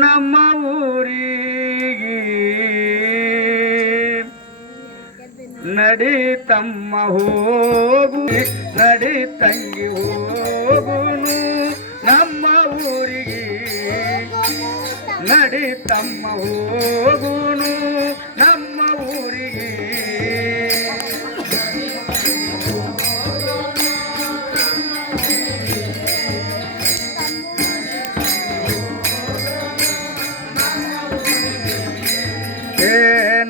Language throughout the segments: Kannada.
ನಮ್ಮ ಊರಿಗೆ ನಡಿ ತಮ್ಮ ಹೋಗು ನಡಿ ತಂಗಿ ಹೋಗುನು ನಮ್ಮ ಊರಿಗೆ ನಡಿ ತಮ್ಮ ಹೋಗುನು ನಮ್ಮ ಊರಿಗೆ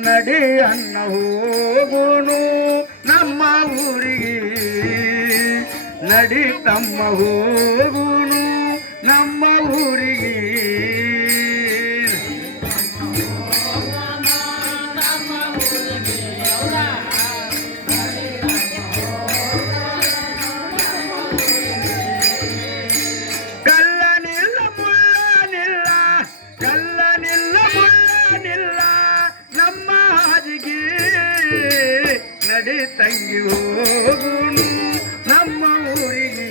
ನಡಿ ಅನ್ನ ಹೋಗುನು ನಮ್ಮ ಊರಿಗೆ ನಡಿ ತಮ್ಮ ಹೋಗುನು ನಮ್ಮ ಊರಿಗೆ ಕಲ್ಲನಿಲ್ಲ ಮುಳ್ಳನಿಲ್ಲ ಕಲ್ಲನಿಲ್ಲ ಮುಳ್ಳನಿಲ್ಲ ನಮ್ಮ ಹಾದಿಗೆ ನಡಿ ತಂಗಿ ಹೋಗುನು ನಮ್ಮ ಊರಿಗೆ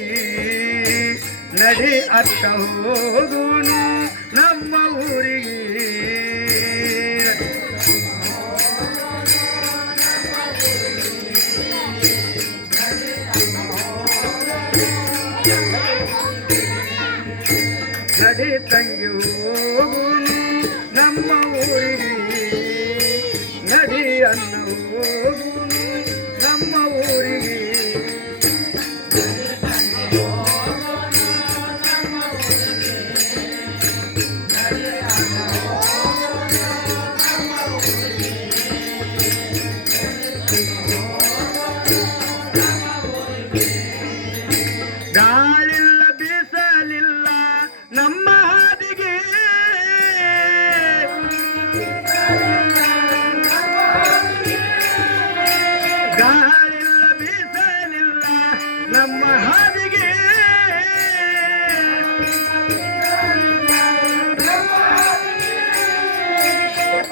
ನಡಿ ಅತ್ತ ಹೋಗುನು ನಮ್ಮ ಊರಿಗೆ ನಡಿ ತಂಗಿ ಹೋಗುನು ನಮ್ಮ ಊರಿಗೆ ನಡಿ ಅನ್ನ ಹೋಗುನು ನಮ್ಮ ಊರಿಗೆ ಗಾಳಿಲ್ಲ ಬೀಸಲಿಲ್ಲ ನಮ್ಮ ಹಾದಿಗೆ ಗಾಳಿಲ್ಲ ಬೀಸಲಿಲ್ಲ ನಮ್ಮ ಹಾದಿಗೆ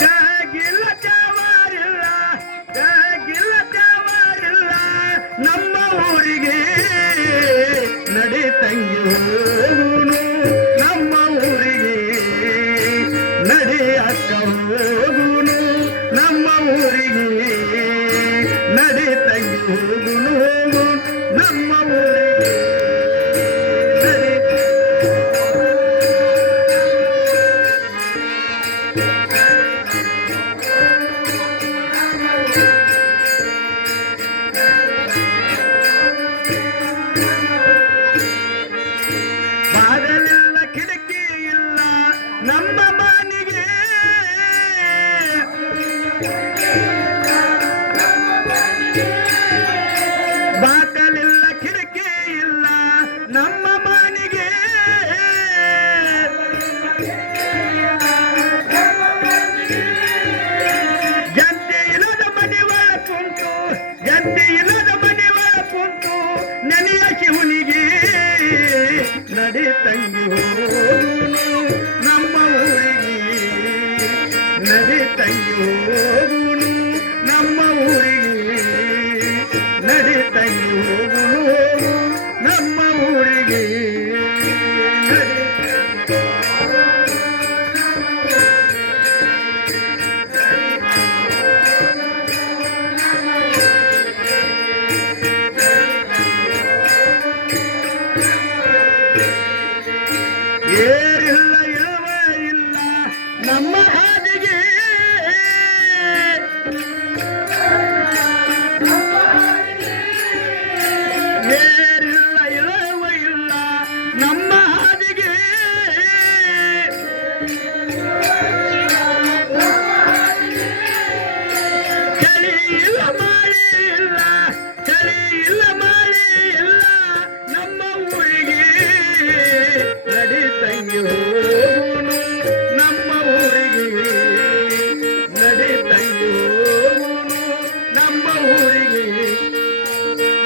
ಜಾಗಿಲ್ಲ ಜಾವಾರಿಲ್ಲ ಜಾಗಿಲ್ಲ ಜಾವಾರಿಲ್ಲ ನಮ್ಮ ಊರಿಗೆ ನಡಿ ತಂಗಿ ಹೋಗುನು ನಮ್ಮ ಊರಿಗೆ ನಡಿ ಅಕ್ಕ ಹೋಗುನು ನಮ್ಮ ಊರಿಗೆ ನಡಿ ತಂಗಿ ಹೋಗುನು ನಮ್ಮ ಊರಿಗೆ ಬಾಗಿಲಿಲ್ಲ ಕಿಟಕಿ ಇಲ್ಲ ನಮ್ಮ ಮನೆಗೆ ಬಾಗಿಲಿಲ್ಲ ಕಿಟಕಿ ಇಲ್ಲ ನಮ್ಮ ಮನೆಗೆ ಜಂತಿ ಇಲ್ಲದ ಮನೆ ಒಳ ಕುಂತು ಜಂತಿ ಇಲ್ಲದ ಮನೆ ಒಳ ಕುಂತು ನೆನೆಯ ಶಿವನಿಗೆ ನಡಿ ತಂಗಿ ಹೋಗುನು ನಮ್ಮ ಊರಿಗೆ ನಡಿ ತಂಗಿ ಹೋಗುನು ನಮ್ಮ ಊರಿಗೆ ನಡಿ ತಂಗಿ ಹೋಗುನು ನಮ್ಮ ಊರಿಗೆ ಏರಿಲ್ಲ ಇಳುವ ಇಲ್ಲ ನಮ್ಮ ಹಾದಿಗೆ ಏರಿಲ್ಲ ಇಳುವ ಇಲ್ಲ ನಮ್ಮ ಹಾದಿಗೆ ಚಳಿ ಇಲ್ಲ ಮಳೆ ಇಲ್ಲ ಚಳಿ ಇಲ್ಲ ಮಳೆ ಇಲ್ಲ ನಮ್ಮ ಊರಿಗೆ ನಡಿ ತಂಗಿ ಹೋಗುನು ನಮ್ಮ ಊರಿಗೆ ನಡಿ ತಂಗಿ ಹೋಗುನು ನಮ್ಮ ಊರಿಗೆ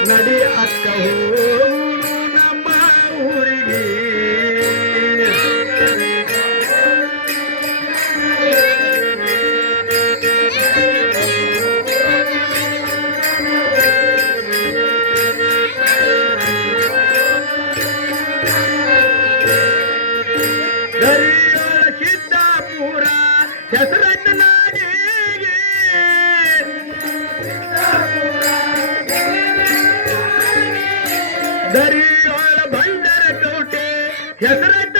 ನಡಿ ಅಕ್ಕ ಹೋಗುನು ನಮ್ಮ ಊರಿಗೆ ಗರಿಯೊಳ ಹೆಸರಾಯ್ತ